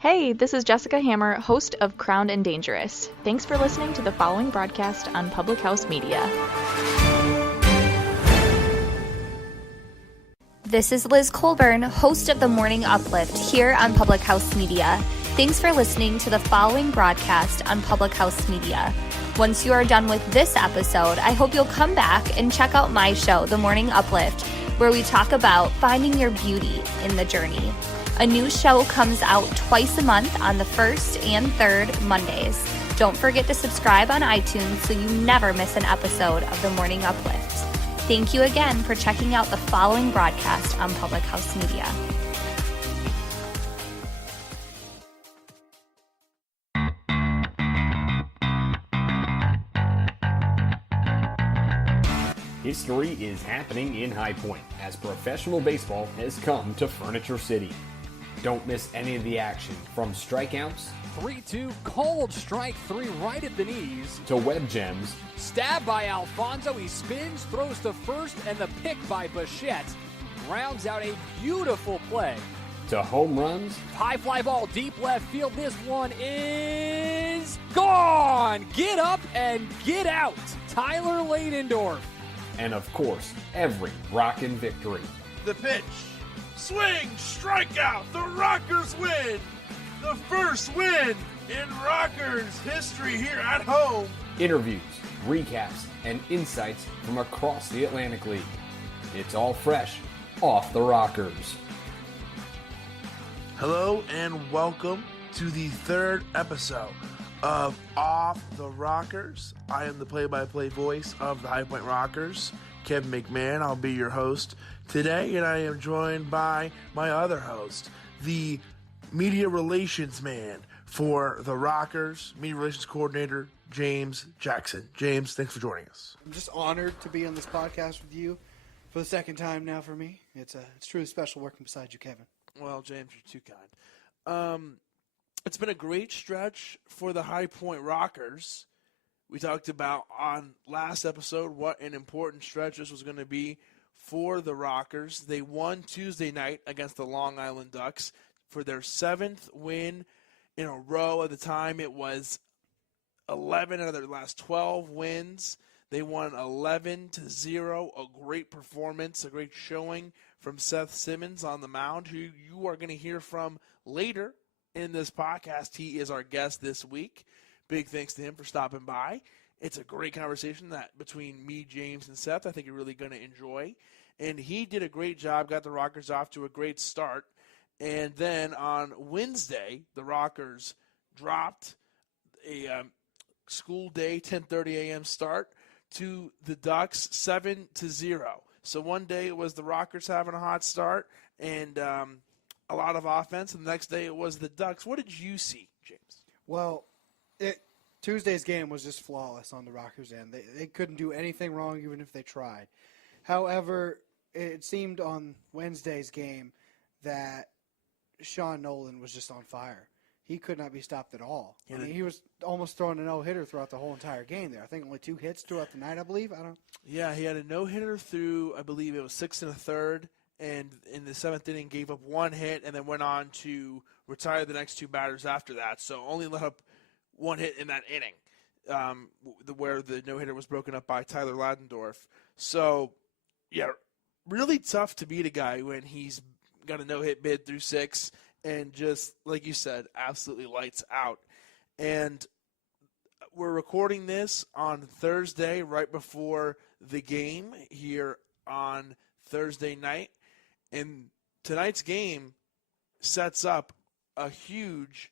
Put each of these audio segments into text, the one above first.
Hey, this is Jessica Hammer, host of Crowned and Dangerous. Thanks for listening to the following broadcast on Public House Media. This is Liz Colburn, host of The Morning Uplift here on Public House Media. Thanks for listening to the following broadcast on Public House Media. Once you are done with this episode, I hope you'll come back and check out my show, The Morning Uplift, where we talk about finding your beauty in the journey. A new show comes out twice a month on the first and third Mondays. Don't forget to subscribe on iTunes so you never miss an episode of The Morning Uplift. Thank you again for checking out the following broadcast on Public House Media. History is happening in High Point as professional baseball has come to Furniture City. Don't miss any of the action from strikeouts, 3-2 cold strike 3 right at the knees, to web gems, stabbed by Alfonso, he spins, throws to first, and the pick by Bichette rounds out a beautiful play. to home runs, High fly ball deep left field. This one is gone. Get up and get out. Tyler Ladendorf. and of course, every rockin' victory. The pitch. Swing, strikeout, the Rockers win! The first win in Rockers history here at home. Interviews, recaps, and insights from across the Atlantic League. It's all fresh off the Rockers. Hello and welcome to the third episode of Off the Rockers. I am the play-by-play voice of the High Point Rockers, Kevin McMahon. I'll be your host today, and I am joined by my other host, the media relations man for the Rockers, media relations coordinator, James Jackson. James, thanks for joining us. I'm just honored to be on this podcast with you for the second time now for me. It's truly special working beside you, Kevin. Well, James, you're too kind. It's been a great stretch for the High Point Rockers. We talked about on last episode what an important stretch this was going to be for the Rockers. They won Tuesday night against the Long Island Ducks for their 7th win in a row. At the time, it was 11 out of their last 12 wins. They won 11-0, a great performance, a great showing from Seth Simmons on the mound, who you are going to hear from later in this podcast. He is our guest this week. Big thanks to him for stopping by. It's a great conversation that between me, James, and Seth, I think you're really going to enjoy. And he did a great job, got the Rockers off to a great start. And then on Wednesday, the Rockers dropped a school day, 10:30 a.m. start to the Ducks, 7-0. So one day it was the Rockers having a hot start and a lot of offense, and the next day it was the Ducks. What did you see, James? Well, Tuesday's game was just flawless on the Rockers' end. They couldn't do anything wrong even if they tried. However, it seemed on Wednesday's game that Sean Nolan was just on fire. He could not be stopped at all. I mean, he was almost throwing a no-hitter throughout the whole entire game there. I think only 2 hits throughout the night, I believe. Yeah, he had a no-hitter through, I believe it was 6 1/3, and in the 7th inning gave up 1 hit and then went on to retire the next 2 batters after that. So only let up 1 hit in that inning, where the no-hitter was broken up by Tyler Ladendorf. So, yeah, really tough to beat a guy when he's got a no-hit bid through 6 and just, like you said, absolutely lights out. And we're recording this on Thursday right before the game here on Thursday night. And tonight's game sets up a huge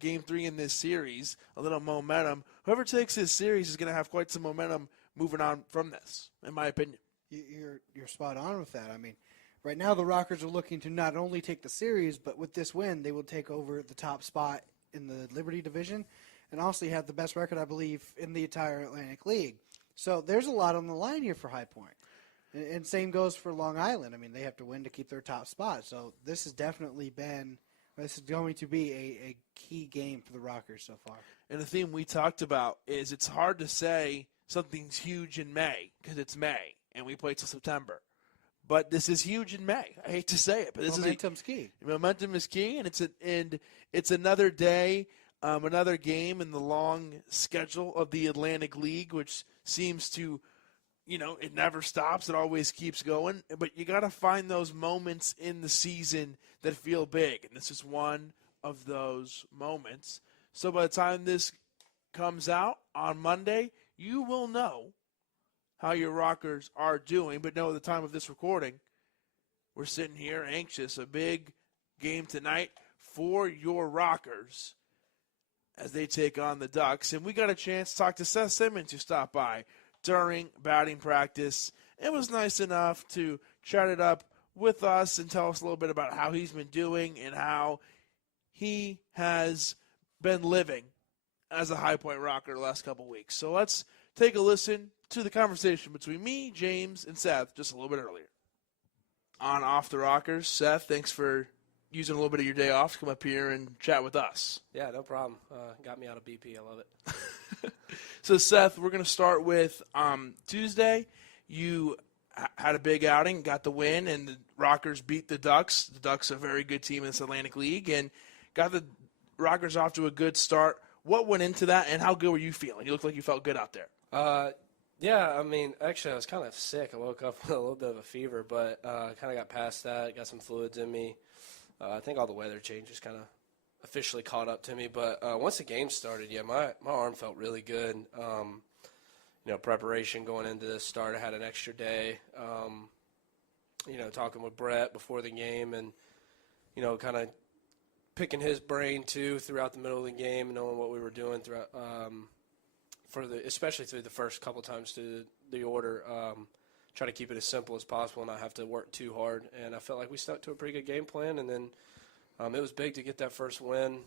Game 3 in this series, a little momentum. Whoever takes this series is going to have quite some momentum moving on from this, in my opinion. You're spot on with that. I mean, right now the Rockers are looking to not only take the series, but with this win, they will take over the top spot in the Liberty Division and also have the best record, I believe, in the entire Atlantic League. So there's a lot on the line here for High Point. And same goes for Long Island. I mean, they have to win to keep their top spot. So this is going to be a key game for the Rockers so far. And the theme we talked about is it's hard to say something's huge in May because it's May and we play till September. But this is huge in May. I hate to say it, but Momentum's key. Momentum is key, and it's another day, another game in the long schedule of the Atlantic League, which seems to, it never stops. It always keeps going. But you got to find those moments in the season that feel big, and this is one of those moments. So by the time this comes out on Monday, you will know how your Rockers are doing. But no, at the time of this recording, we're sitting here anxious. A big game tonight for your Rockers as they take on the Ducks. And we got a chance to talk to Seth Simmons, who stopped by during batting practice. It was nice enough to chat it up with us and tell us a little bit about how he's been doing and how he has been living as a High Point Rocker the last couple weeks. So let's take a listen to the conversation between me, James, and Seth just a little bit earlier. On Off the Rockers, Seth, thanks for using a little bit of your day off to come up here and chat with us. Yeah, no problem. Got me out of BP. I love it. So, Seth, we're going to start with Tuesday. You had a big outing, got the win, and the Rockers beat the Ducks. The Ducks are a very good team in this Atlantic League, and got the Rockers off to a good start. What went into that, and how good were you feeling? You looked like you felt good out there. Yeah, I mean, actually, I was kind of sick. I woke up with a little bit of a fever, but kind of got past that, got some fluids in me. I think all the weather changes kind of officially caught up to me. But once the game started, yeah, my arm felt really good. Preparation going into this start, I had an extra day, talking with Brett before the game and, kind of picking his brain, too, throughout the middle of the game, knowing what we were doing throughout especially through the first couple times through the order, try to keep it as simple as possible and not have to work too hard. And I felt like we stuck to a pretty good game plan. And then it was big to get that first win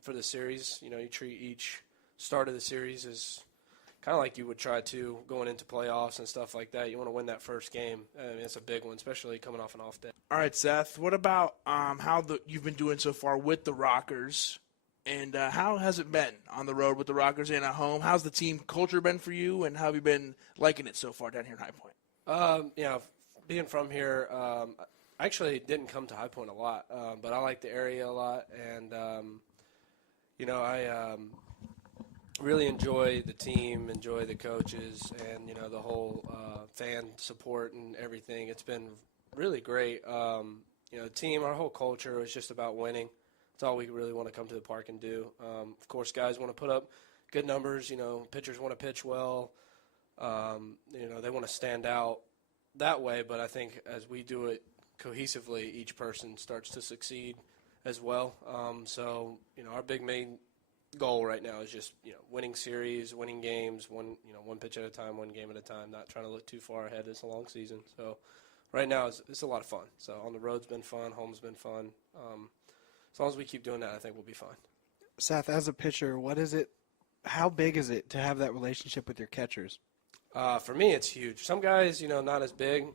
for the series. You treat each start of the series as kind of like you would try to going into playoffs and stuff like that. You want to win that first game. I mean, it's a big one, especially coming off an off day. All right, Seth, what about how you've been doing so far with the Rockers? And how has it been on the road with the Rockers and at home? How's the team culture been for you, and how have you been liking it so far down here in High Point? Being from here, I actually didn't come to High Point a lot, but I like the area a lot. And, I really enjoy the team, enjoy the coaches, and, the whole fan support and everything. It's been really great. The team, our whole culture was just about winning. That's all we really want to come to the park and do. Of course, guys want to put up good numbers. Pitchers want to pitch well. They want to stand out that way. But I think as we do it cohesively, each person starts to succeed as well. Our big main goal right now is just winning series, winning games, one pitch at a time, one game at a time. Not trying to look too far ahead. It's a long season, so right now it's a lot of fun. So on the road's been fun, home's been fun. As long as we keep doing that, I think we'll be fine. Seth, as a pitcher, how big is it to have that relationship with your catchers? For me, it's huge. Some guys, not as big.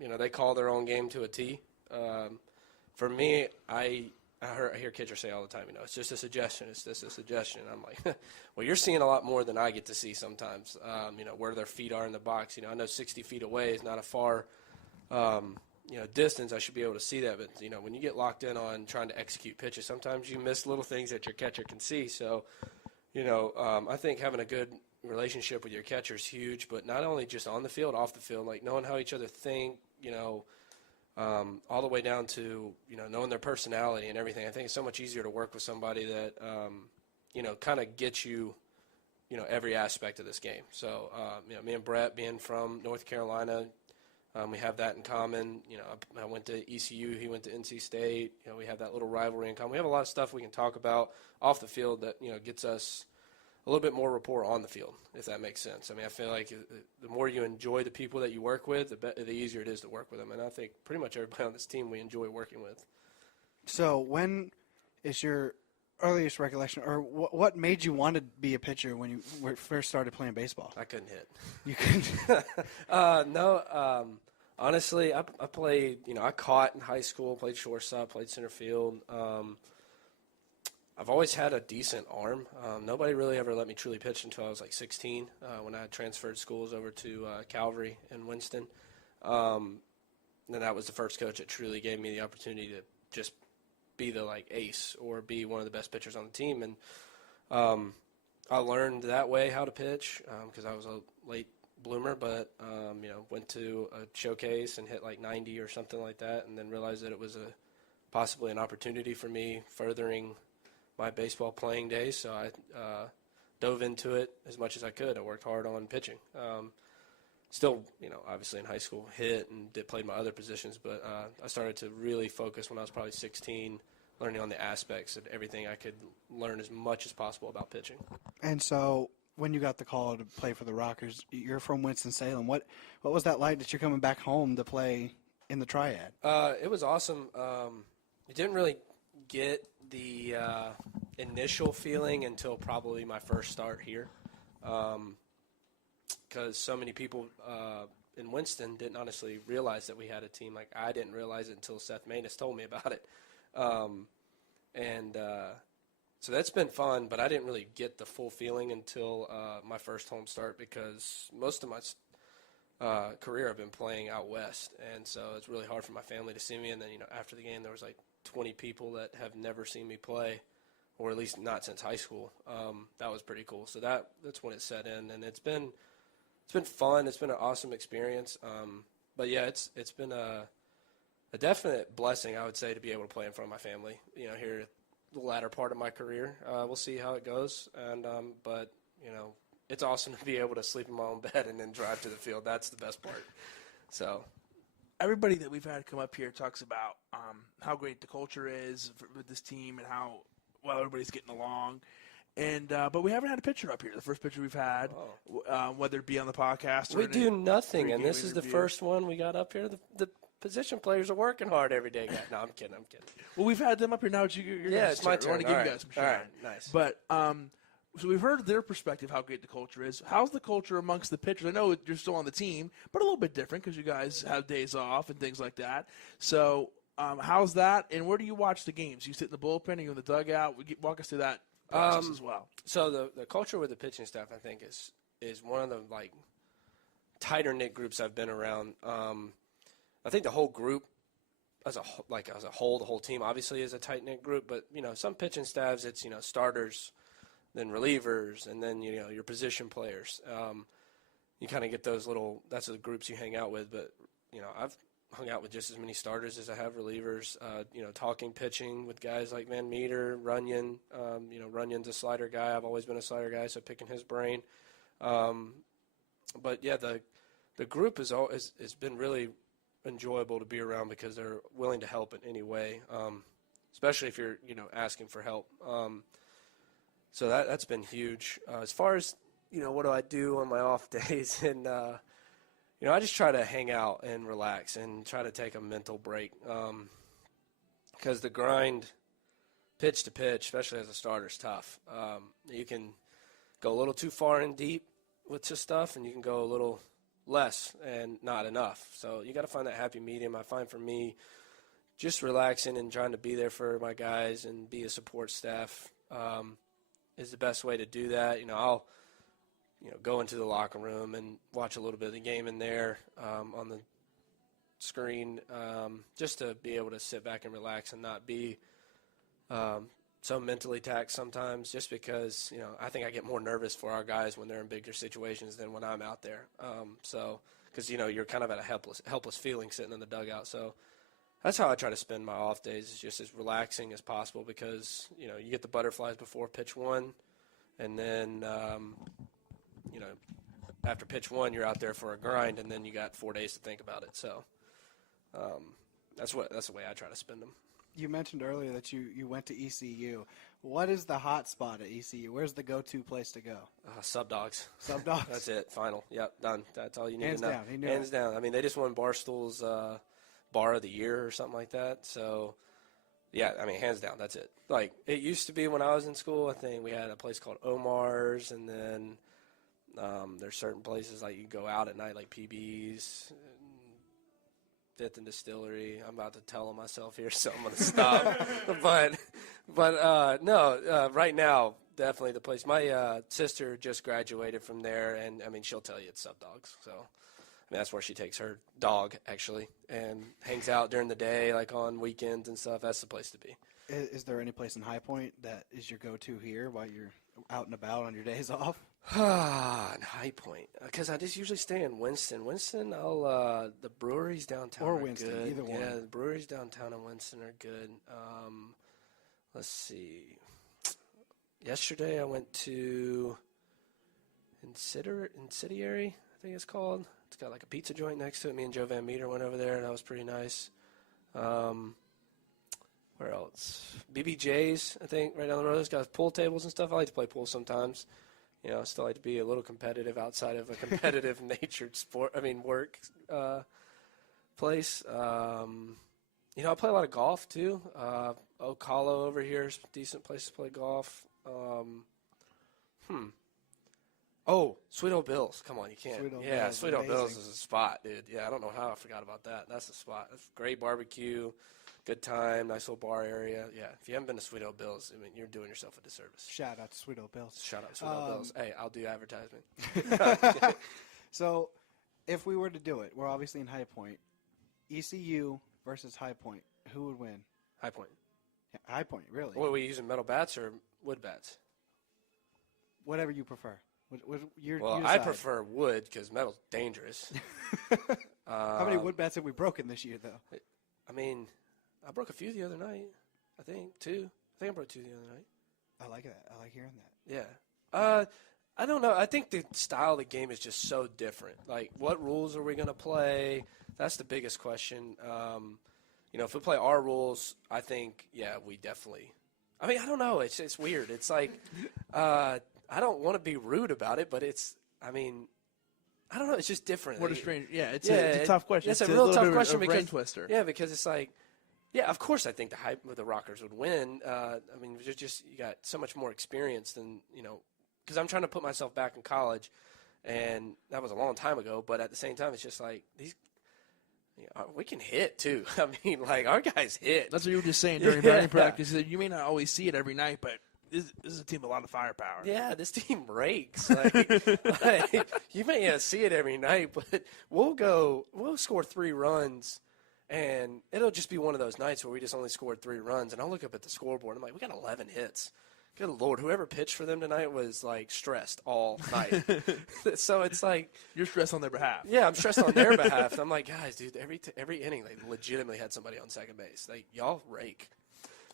They call their own game to a T. For me, I hear catchers say all the time, it's just a suggestion. It's just a suggestion. I'm like, well, you're seeing a lot more than I get to see sometimes, where their feet are in the box. I know 60 feet away is not a far distance, I should be able to see that. But, when you get locked in on trying to execute pitches, sometimes you miss little things that your catcher can see. So, I think having a good relationship with your catcher is huge, but not only just on the field, off the field, like knowing how each other think, all the way down to, knowing their personality and everything. I think it's so much easier to work with somebody that, kind of gets you, every aspect of this game. So, me and Brett being from North Carolina, we have that in common. I went to ECU. He went to NC State. We have that little rivalry in common. We have a lot of stuff we can talk about off the field that, gets us a little bit more rapport on the field, if that makes sense. I mean, I feel like the more you enjoy the people that you work with, the easier it is to work with them. And I think pretty much everybody on this team we enjoy working with. So when is your earliest recollection, or what made you want to be a pitcher when you first started playing baseball? I couldn't hit. You couldn't? No. Honestly, I played, I caught in high school, played shortstop, played center field. I've always had a decent arm. Nobody really ever let me truly pitch until I was like 16 when I had transferred schools over to Calvary in Winston. and that was the first coach that truly gave me the opportunity to just be the ace or be one of the best pitchers on the team. And I learned that way how to pitch because I was a late bloomer, but went to a showcase and hit 90 or something like that, and then realized that it was possibly an opportunity for me furthering my baseball playing days. So I dove into it as much as I could. I worked hard on pitching. Still, obviously in high school, hit and played my other positions, but I started to really focus when I was probably 16, learning on the aspects of everything I could learn as much as possible about pitching. And so when you got the call to play for the Rockers, you're from Winston-Salem. What was that like that you're coming back home to play in the Triad? It was awesome. You didn't really get the initial feeling until probably my first start here. Because so many people in Winston didn't honestly realize that we had a team. I didn't realize it until Seth Maness told me about it. So that's been fun, but I didn't really get the full feeling until my first home start because most of my career I've been playing out west. And so it's really hard for my family to see me. And then, after the game, there was 20 people that have never seen me play, or at least not since high school. That was pretty cool. So that's when it set in, and it's been fun. It's been an awesome experience. But yeah, it's been a definite blessing, I would say, to be able to play in front of my family. Here at the latter part of my career, we'll see how it goes. And but it's awesome to be able to sleep in my own bed and then drive to the field. That's the best part. So. Everybody that we've had come up here talks about how great the culture is with this team and how well everybody's getting along. And but we haven't had a pitcher up here. The first pitcher we've had, whether it be on the podcast or we do nothing, and this is the first one we got up here. The position players are working hard every day. No, I'm kidding. Well, we've had them up here now. It's my turn. I want to give you guys some shine. All right, nice. But so we've heard their perspective, how great the culture is. How's the culture amongst the pitchers? I know you're still on the team, but a little bit different because you guys have days off and things like that. So how's that, and where do you watch the games? You sit in the bullpen, are you in the dugout? Walk us through that process as well. So the culture with the pitching staff, I think, is one of the tighter-knit groups I've been around. I think the whole group as a whole, the whole team obviously is a tight-knit group, but some pitching staffs, it's starters, then relievers, and then your position players. You kind of get those that's the groups you hang out with. But I've hung out with just as many starters as I have relievers. Talking pitching with guys like Van Meter, Runyon. Runyon's a slider guy. I've always been a slider guy, so picking his brain. But yeah, the group has been really enjoyable to be around because they're willing to help in any way, especially if you're asking for help. So that's been huge. As far as, what do I do on my off days? And, I just try to hang out and relax and try to take a mental break. Because the grind, pitch to pitch, especially as a starter, is tough. You can go a little too far in deep with just stuff, and you can go a little less and not enough. So you got to find that happy medium. I find for me, just relaxing and trying to be there for my guys and be a support staff is the best way to do that. I'll go into the locker room and watch a little bit of the game in there on the screen, just to be able to sit back and relax and not be so mentally taxed sometimes, just because I think I get more nervous for our guys when they're in bigger situations than when I'm out there. Because you're kind of at a helpless feeling sitting in the dugout. So that's how I try to spend my off days, is just as relaxing as possible, because you get the butterflies before pitch one, and then after pitch one you're out there for a grind, and then you got 4 days to think about it. So that's the way I try to spend them. You mentioned earlier that you went to ECU. What is the hot spot at ECU? Where's the go-to place to go? Sub Dogs. Sub Dogs. That's it. Final. Yep. Done. That's all you need Hands to know. down. He knew Hands it. down. I mean, they just won Barstool's Bar of the Year or something like that. So, yeah, I mean, hands down. That's it. It used to be when I was in school, I think we had a place called Omar's, and then there's certain places you go out at night, like PB's, Fifth and Distillery. I'm about to tell on myself here, so I'm going to stop. but no, right now, definitely the place. My sister just graduated from there, and, I mean, she'll tell you it's Sub Dogs. So mean, that's where she takes her dog, actually, and hangs out during the day, like on weekends and stuff. That's the place to be. Is there any place in High Point that is your go-to here while you're out and about on your days off? In High Point, because I just usually stay in Winston. Winston, the breweries downtown Or are Winston, good. either one. Yeah, the breweries downtown in Winston are good. Let's see. Yesterday I went to Incendiary, I think it's called. It's got like a pizza joint next to it. Me and Joe Van Meter went over there, and that was pretty nice. Where else? BBJ's, I think, right down the road. It's got pool tables and stuff. I like to play pool sometimes. You know, I still like to be a little competitive outside of a competitive natured work place. You know, I play a lot of golf too. Ocala over here is a decent place to play golf. Oh, Sweet Old Bills. Come on, you can't. Sweet Old Bills is a spot, dude. Yeah, I don't know how I forgot about that. That's a spot. That's great barbecue, good time, nice little bar area. Yeah, if you haven't been to Sweet Old Bills, I mean, you're doing yourself a disservice. Shout out to Sweet Old Bills. Shout out to Sweet Old Bills. Hey, I'll do advertisement. So, if we were to do it, we're obviously in High Point. ECU versus High Point. Who would win? High Point. Yeah, High Point, really? What, are we using metal bats or wood bats? Whatever you prefer. You Well, I decide. prefer wood because metal's dangerous. How many wood bats have we broken this year, though? I mean, I broke a few the other night. I think 2. I think I broke 2 the other night. I like that. I like hearing that. Yeah. I don't know. I think the style of the game is just so different. Like, what rules are we going to play? That's the biggest question. You know, if we play our rules, I think, yeah, we definitely. I mean, I don't know. It's weird. It's like, I don't want to be rude about it, but it's. I mean, I don't know. It's just different. What a Like, strange. Yeah, it's a tough question. It's a little real tough bit of question a brain because twister. Yeah, because it's like, yeah, of course I think the Rockers would win. I mean, just you got so much more experience than because I'm trying to put myself back in college, and that was a long time ago. But at the same time, it's just like these. We can hit too. I mean, like our guys hit. That's what you were just saying during batting practice. You may not always see it every night, but this is a team with a lot of firepower. Yeah, this team rakes. Like you may not see it every night, but we'll score 3 runs, and it'll just be one of those nights where we just only scored 3 runs, and I'll look up at the scoreboard, and I'm like, we got 11 hits. Good Lord, whoever pitched for them tonight was, like, stressed all night. So it's like – you're stressed on their behalf. Yeah, I'm stressed on their behalf. And I'm like, guys, dude, every inning they legitimately had somebody on second base. Like, y'all rake.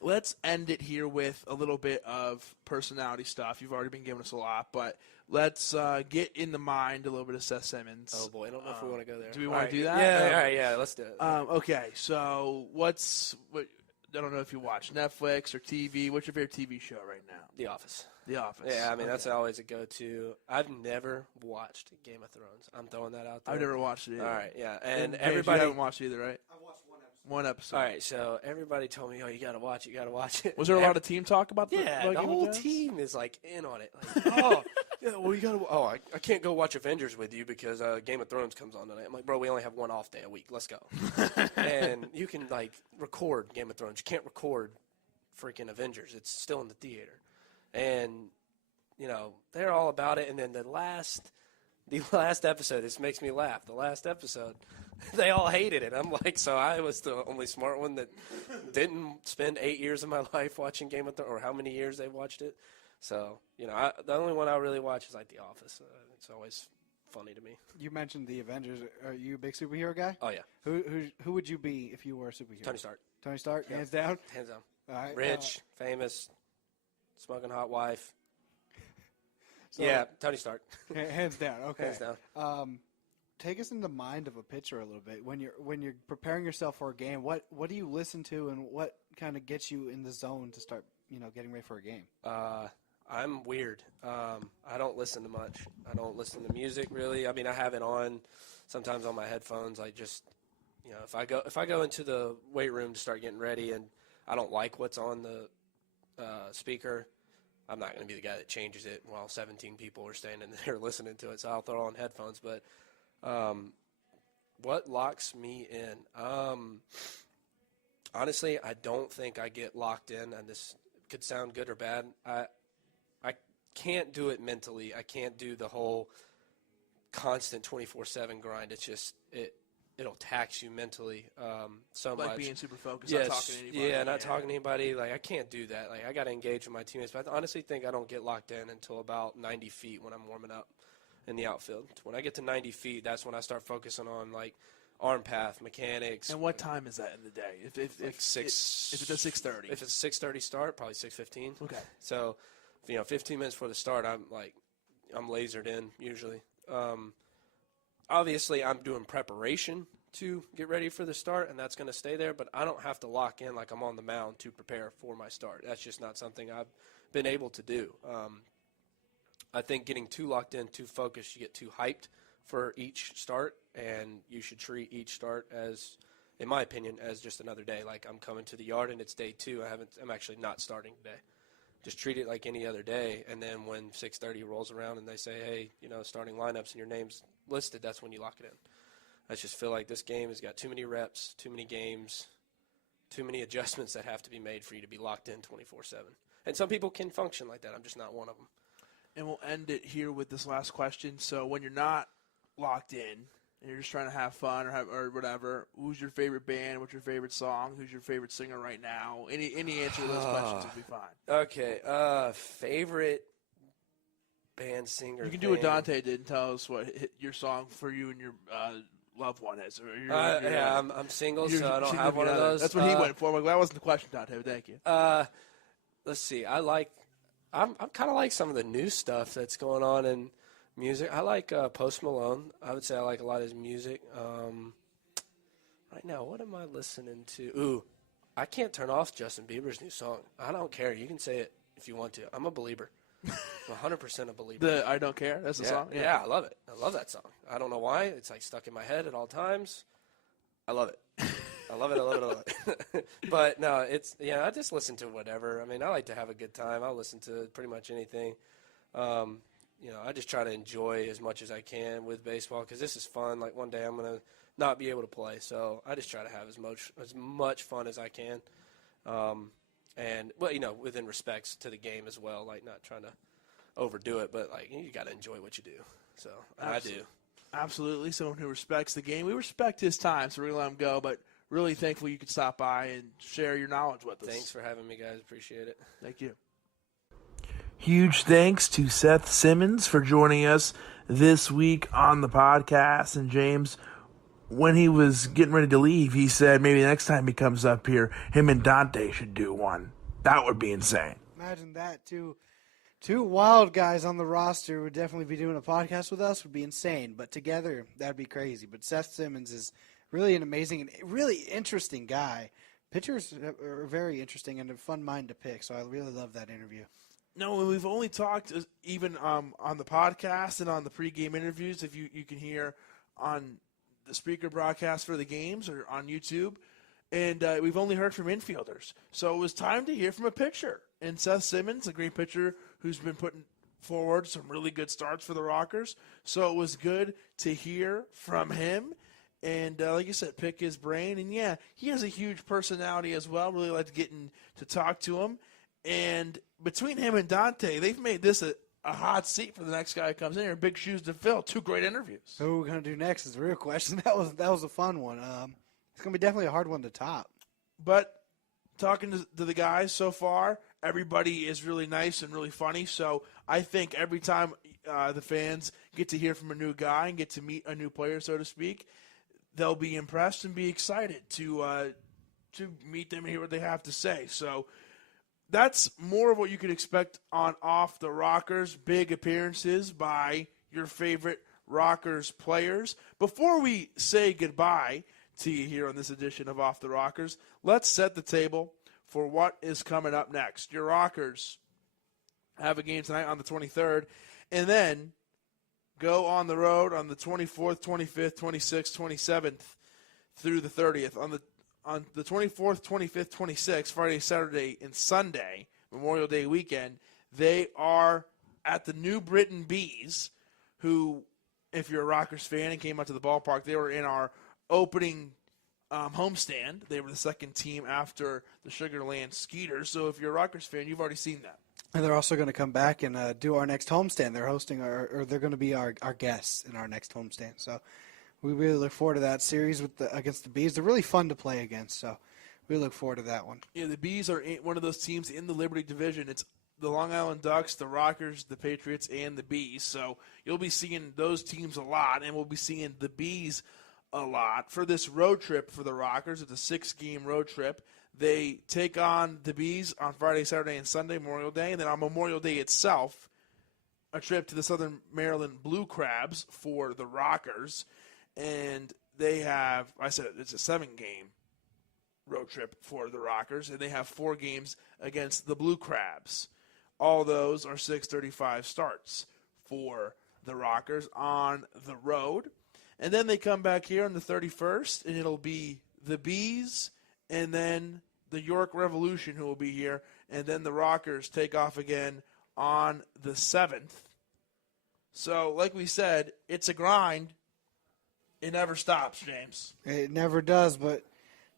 Let's end it here with a little bit of personality stuff. You've already been giving us a lot, but let's get in the mind a little bit of Seth Simmons. Oh, boy, I don't know if we want to go there. Do we want to do that? Yeah, all right, yeah, let's do it. Okay, so I don't know if you watch Netflix or TV. What's your favorite TV show right now? The Office. The Office. Yeah, I mean, that's always a go-to. I've never watched Game of Thrones. I'm throwing that out there. I've never watched it either. All right, yeah. And Paige, everybody – you haven't watched it either, right? I've watched one episode. One episode. All right, so everybody told me, oh, you got to watch it. Was there a lot of team talk about the Yeah, about the Game of whole Thrones? team is, like, in on it. Like, yeah, well, you got to – I can't go watch Avengers with you because Game of Thrones comes on tonight. I'm like, bro, we only have one off day a week. Let's go. And you can, like, record Game of Thrones. You can't record freaking Avengers. It's still in the theater. And, they're all about it. And then the last episode, this makes me laugh. The last episode, they all hated it. I'm like, so I was the only smart one that didn't spend 8 years of my life watching Game of Thrones, or how many years they watched it. So, the only one I really watch is like The Office. It's always funny to me. You mentioned the Avengers. Are you a big superhero guy? Oh, yeah. Who would you be if you were a superhero? Tony Stark. Tony Stark, Yep. hands down? Hands down. All right. Rich, famous, smoking hot wife. So- Yeah, Tony Stark. Hands down. Okay. Hands down. Take us in the mind of a pitcher a little bit. When you're preparing yourself for a game, what do you listen to, and what kind of gets you in the zone to start getting ready for a game? I'm weird. I don't listen to much. I don't listen to music really. I mean, I have it on sometimes on my headphones. I just if I go into the weight room to start getting ready and I don't like what's on the speaker, I'm not going to be the guy that changes it while 17 people are standing there listening to it. So I'll throw on headphones. But what locks me in? Honestly, I don't think I get locked in, and this could sound good or bad. I can't do it mentally. I can't do the whole constant 24/7 grind. It's just it'll tax you mentally so much. Like being super focused, Yes, not talking to anybody. Yeah, not talking to anybody. Like, I can't do that. Like, I got to engage with my teammates. But I honestly think I don't get locked in until about 90 feet when I'm warming up in the outfield. When I get to 90 feet, that's when I start focusing on, like, arm path, mechanics. And what time is that in the day? If like if it's a 6:30. If it's a 6:30 start, probably 6:15. Okay. So, 15 minutes before the start, I'm lasered in usually. Obviously, I'm doing preparation to get ready for the start, and that's going to stay there, but I don't have to lock in like I'm on the mound to prepare for my start. That's just not something I've been able to do. I think getting too locked in, too focused, you get too hyped for each start, and you should treat each start as, in my opinion, as just another day. Like, I'm coming to the yard and it's day 2. I'm actually not starting today. Just treat it like any other day, and then when 6:30 rolls around and they say, hey, starting lineups and your name's listed, that's when you lock it in. I just feel like this game has got too many reps, too many games, too many adjustments that have to be made for you to be locked in 24/7. And some people can function like that. I'm just not one of them. And we'll end it here with this last question. So when you're not locked in and you're just trying to have fun or whatever, who's your favorite band? What's your favorite song? Who's your favorite singer right now? Any answer to those questions would be fine. Okay. Favorite band, singer. You can do what Dante did and tell us what your song for you and your loved one is. Or I'm single, so I don't have one of those. That's what he went for. Like, that wasn't the question, Dante. Thank you. Let's see. I'm kind of like some of the new stuff that's going on in music. I like Post Malone. I would say I like a lot of his music. Right now, what am I listening to? Ooh, I can't turn off Justin Bieber's new song. I don't care. You can say it if you want to. I'm a believer. I'm 100% a believer. I Don't Care? That's the song? Yeah, I love it. I love that song. I don't know why. It's like stuck in my head at all times. I love it. I love it. But no, I just listen to whatever. I mean, I like to have a good time. I'll listen to pretty much anything. I just try to enjoy as much as I can with baseball because this is fun. Like, one day I'm going to not be able to play, so I just try to have as much fun as I can. And, within respects to the game as well, like not trying to overdo it, but, like, you got to enjoy what you do. So I do. Absolutely. Someone who respects the game. We respect his time, so we're going to let him go, but really thankful you could stop by and share your knowledge with us. Thanks for having me, guys. Appreciate it. Thank you. Huge thanks to Seth Simmons for joining us this week on the podcast. And James, when he was getting ready to leave, he said maybe the next time he comes up here, him and Dante should do one. That would be insane. Imagine that, two wild guys on the roster would definitely be doing a podcast with us. Would be insane. But together, that'd be crazy. But Seth Simmons is really an amazing and really interesting guy. Pitchers are very interesting and a fun mind to pick, so I really love that interview. No, we've only talked even on the podcast and on the pregame interviews, if you can hear on the speaker broadcast for the games or on YouTube, and we've only heard from infielders. So it was time to hear from a pitcher. And Seth Simmons, a great pitcher who's been putting forward some really good starts for the Rockers. So it was good to hear from him. And like you said, pick his brain. And, yeah, he has a huge personality as well. Really like getting to talk to him. And between him and Dante, they've made this a hot seat for the next guy who comes in here. Big shoes to fill. 2 great interviews. So what we're going to do next is the real question. That was a fun one. It's going to be definitely a hard one to top. But talking to the guys so far, everybody is really nice and really funny. So I think every time the fans get to hear from a new guy and get to meet a new player, so to speak, they'll be impressed and be excited to meet them and hear what they have to say. So that's more of what you could expect on Off the Rockers. Big appearances by your favorite Rockers players. Before we say goodbye to you here on this edition of Off the Rockers, let's set the table for what is coming up next. Your Rockers have a game tonight on the 23rd, and then go on the road on the 24th, 25th, 26th, 27th through the 30th. On the 24th, 25th, 26th, Friday, Saturday, and Sunday, Memorial Day weekend, they are at the New Britain Bees, who, if you're a Rockers fan and came out to the ballpark, they were in our opening homestand. They were the second team after the Sugar Land Skeeters. So if you're a Rockers fan, you've already seen that. And they're also going to come back and do our next homestand. They're hosting they're going to be our guests in our next homestand. So we really look forward to that series against the Bees. They're really fun to play against, so we look forward to that one. Yeah, the Bees are one of those teams in the Liberty Division. It's the Long Island Ducks, the Rockers, the Patriots, and the Bees. So you'll be seeing those teams a lot, and we'll be seeing the Bees a lot. For this road trip for the Rockers, it's a 6-game road trip. They take on the Bees on Friday, Saturday, and Sunday, Memorial Day. And then on Memorial Day itself, a trip to the Southern Maryland Blue Crabs for the Rockers. And they have, I said it's a 7-game road trip for the Rockers. And they have 4 games against the Blue Crabs. All those are 6:35 starts for the Rockers on the road. And then they come back here on the 31st, and it'll be the Bees and then the York Revolution who will be here. And then the Rockers take off again on the 7th. So, like we said, it's a grind. It never stops, James. It never does, but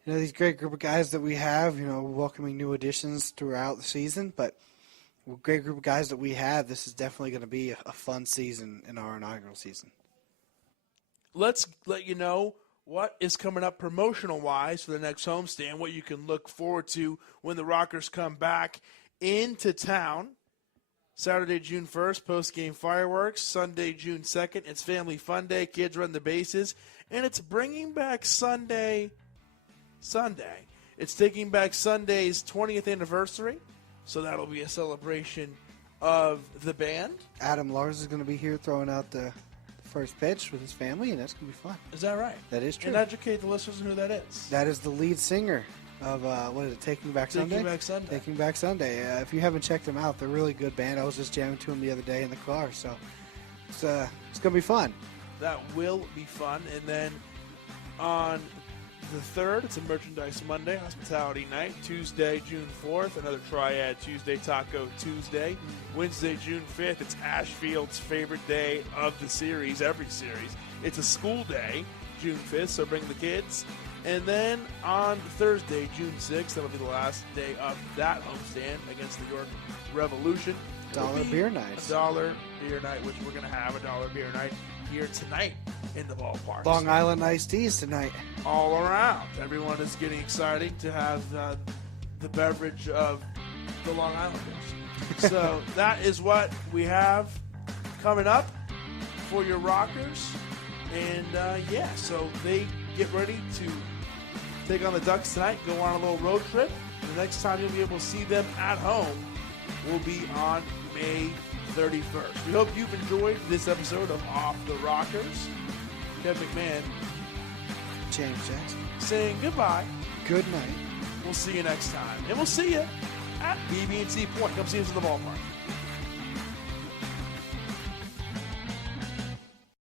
these great group of guys that we have, welcoming new additions throughout the season, but great group of guys that we have, this is definitely going to be a fun season in our inaugural season. Let's let you know what is coming up promotional-wise for the next homestand, what you can look forward to when the Rockers come back into town. Saturday, June 1st, post-game fireworks. Sunday, June 2nd, it's Family Fun Day. Kids run the bases. And it's bringing back Sunday. It's taking back Sunday's 20th anniversary. So that'll be a celebration of the band. Adam Lars is going to be here throwing out the first pitch with his family, and that's going to be fun. Is that right? That is true. And educate the listeners on who that is. That is the lead singer of, Taking Back Sunday? Taking Back Sunday. Taking Back Sunday. If you haven't checked them out, they're a really good band. I was just jamming to them the other day in the car, so it's going to be fun. That will be fun. And then on the 3rd, it's a Merchandise Monday, Hospitality Night. Tuesday, June 4th, another Triad Tuesday, Taco Tuesday. Wednesday, June 5th, it's Ashfield's favorite day of the series, every series. It's a school day, June 5th, so bring the kids. And then on Thursday, June 6th, that'll be the last day of that homestand against the York Revolution. Dollar beer night. A $1 beer night, which we're going to have a $1 beer night here tonight in the ballpark. Long Island iced teas tonight. All around. Everyone is getting excited to have the beverage of the Long Islanders. So that is what we have coming up for your Rockers. And, so they get ready to take on the Ducks tonight, go on a little road trip. And the next time you'll be able to see them at home will be on May 31st. We hope you've enjoyed this episode of Off the Rockers. Kevin McMahon, James Jackson, saying goodbye. Good night. We'll see you next time. And we'll see you at BB&T Point. Come see us in the ballpark.